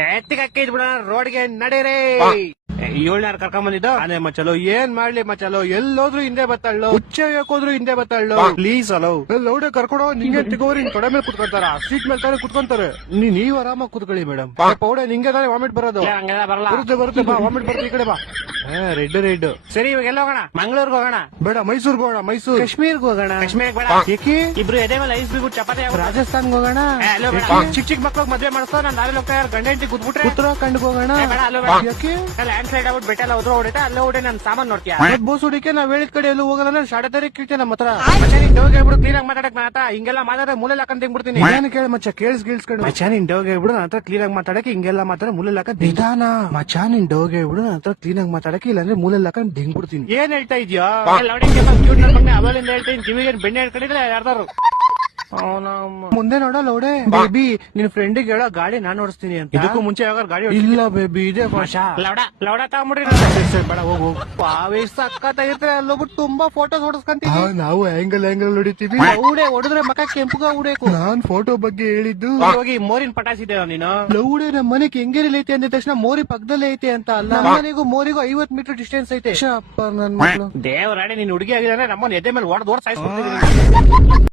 ಎತ್ತಿಗೆ ಇದ್ಬಿಡ ರೋಡ್ಗೆ ನಡೀರಿ. 7 ಕರ್ಕೊಂಡ್ ಬಂದಿದ್ದು ಅದೇ ಮಚ್ಚಲು ಏನ್ ಮಾಡ್ಲಿ ಮಚ್ಚಲು ಎಲ್ಲೋದ್ರು ಹಿಂದೆ ಬತ್ತಾಳು ಹುಚ್ಚ ಹೋದ್ರು ಹಿಂದೆ ಬತ್ತಾಳು ಪ್ಲೀಸ್ ಅಲೋ ಲೌಡೆ ಕರ್ಕೊಡೋ ನಿಂಗೆ ತಿಗೋರಿ ಹಿಂಗ್ ತೊಡೆ ಮೇಲೆ ಕುತ್ಕೊಂತಾರ ಸೀಟ್ ಮೇಲೆ ತಾನೇ ಕುತ್ಕೊಂತಾರೆ ನೀವ್ ಆರಾಮಾಗಿ ಕುತ್ಕೊಳ್ಳಿ ಮೇಡಮ್ ಪೌಡೆ ನಿಂಗೆ ತಾನೇ ವಾಮಿಟ್ ಬರೋದು ಬರುತ್ತೆ ಬಾ ವಾಮಿಟ್ ಬರುತ್ತೆ ಈ ಕಡೆ ಬಾ ರೆಡ್ ಸರಿ ಇವಾಗ ಎಲ್ಲ ಹೋಗೋಣ ಮಂಗಳೂರ್ಗೆ ಹೋಗೋಣ ಬೇಡ ಮೈಸೂರ್ಗೆ ಹೋಗೋಣ ಮೈಸೂರು ಕಾಶ್ಮೀರ್ಗೆ ಹೋಗೋಣ ಕಾಶ್ಮೀರ್ಗೆ ಬೇಡ ಏಕೆ ಇಬ್ರು ಎದೆ ಮೇಲೆ ಐಸ್ ಬಿಟ್ಬಿಟ್ಟು ಚಪಾತಿ ರಾಜಸ್ಥಾನ್ಗೆ ಹೋಗೋಣ ಚಿಕ್ಕ ಮಕ್ಳಿಗೆ ಮದ್ವೆ ಮಾಡಿಸ್ತಾ ನಾನು ದಾರಿ ಹೋಗ್ತಾ ಗಂಡ ಹೆಂಡತಿ ಕೂತ್ಬಿಟ್ರೆ ಉತ್ತರಾಖಂಡ್ಗೆ ಹೋಗೋಣ ಯಾಕೆ ಲ್ಯಾಂಡ್ ಸ್ಲೈಡ್ ಆಗ್ಬಿಟ್ಟು ಬೆಟ್ಟ ಎಲ್ಲ ಉದ್ರ ಹೊಡಿತಾ ಅಲ್ಲೇ ಹೊಡೆ ನನ್ ಸಾಮಾನ್ ನೋಡ್ತೀಯ ಬೋಸ್ ಹೊಡಿಕೆ ನಾವ್ ಹೇಳಿದ ಕಡೆ ಎಲ್ಲೂ ಹೋಗಲ್ಲ ಶಾಡೆ ತಾರೆ ಕೇಳ್ತೇನೆ ನಮ್ಮ ಹತ್ರ ಡೋಗ್ ಹೇಳ್ಬಿಡು ಕ್ಲೀನ್ ಆಗಿ ಮಾತಾಡಕ್ ನಾತ ಹಿಂಗೆಲ್ಲ ಮಾತಾಡ ಮೂಲೆ ಹಾಕಂತ ತಿಂಗ್ಬಿಡ್ತೀನಿ ನಾನು ಕೇಳಿ ಮಚ್ಚ ಕೇಳಿಸ್ಕೊಂಡು ಮಚ್ಚ ನಿನ್ ಡೋಗ್ ಹೇಳ್ಬಿಡು ನನ್ನ ಹತ್ರ ಕ್ಲೀನ್ ಆಗಿ ಮಾತಾಡಕ್ಕೆ ಹಿಂಗೆಲ್ಲ ಮಾತಾಡ ಮೂಲೆ ಹಾಕ ನಿಧಾನ ಮಚ್ಚ ನಿನ್ ಡೋಗ್ ಹೇಳ್ಬಿಡು ನನ್ನ ಹತ್ರ ಕ್ಲೀನ್ ಆಗಿ ಮಾತಾಡಕ್ಕೆ ಇಲ್ಲಾಂದ್ರೆ ಮೂಲೆ ಹಾಕೊಂಡ್ ದಿಂಗ್ಬಿಡ್ತೀನಿ ಏನ್ ಹೇಳ್ತಾ ಇದೀಯಾ ಅವಲಿಂದ ಹೇಳ್ತೀನಿ ಕಿವಿಗೆ ಬೆಣ್ಣೆ ಹೇಳ್ಕೊಂಡಿದ್ರೆ ಯಾರ್ದಾರು ಮುಂದೆ ನೋಡ ಲೌಡೆ ಬೇಬಿ ನಿನ್ ಫ್ರೆಂಡಿಗೆ ಹೇಳೋ ಗಾಡಿ ನಾನ್ ಓಡಿಸ್ತೀನಿ ಅಂತ ಇದಕ್ಕೂ ಮುಂಚೆ ಯಾವಾಗ ಗಾಡಿ ಇಲ್ಲ ಬೇಬಿ ಇದೆ ಲೌಡ ತಗೊಂಬಿಡ್ರಿ ಬೇಡ ಹೋಗು ಪಾವೇ ಸಕ್ಕತ್ತಾಗಿರ್ತಾರೆ ಅಲ್ಲೋಗ್ಬಿಟ್ಟು ತುಂಬಾ ಫೋಟೋಸ್ ಹೊಡಿಸ್ಕೊಂತೀವಿ ನಾವು ಆಂಗಲ್ ಹೊಡಿತೀವಿ ಲೌಡೆ ಹೊಡೆದ್ರೆ ಮಕ್ಕ ಕೆಂಪುಗ ಉಡೇಕು ನಾನ್ ಫೋಟೋ ಬಗ್ಗೆ ಹೇಳಿದ್ದು ಹೋಗಿ ಮೋರಿನ ಪಟಾಸಿದ್ದೇವ ನೀನು ಲೌಡೆ ನಮ್ಮ ಮನೆ ಕೆಂಗೇರಿಲಿ ಐತೆ ಅಂದ ತಕ್ಷಣ ಮೋರಿ ಪಕ್ಕದಲ್ಲೇ ಐತೆ ಅಂತ ಅಲ್ಲ ಮನೆಗೂ ಮೋರಿಗೂ 50 ಮೀಟರ್ ಡಿಸ್ಟೆನ್ಸ್ ಐತೆ ಅಪ್ಪ ನನ್ ಮಕ್ಕಳು ದೇವರಾಣಿ ನೀನ್ ಹುಡುಗಿ ಆಗಿದ್ರೆ ನಮ್ಮನ್ನ ಎದೆ ಮೇಲೆ ಓಡ್ ಸಾಯಿಸ್ಕೊಡ್ತೀವಿ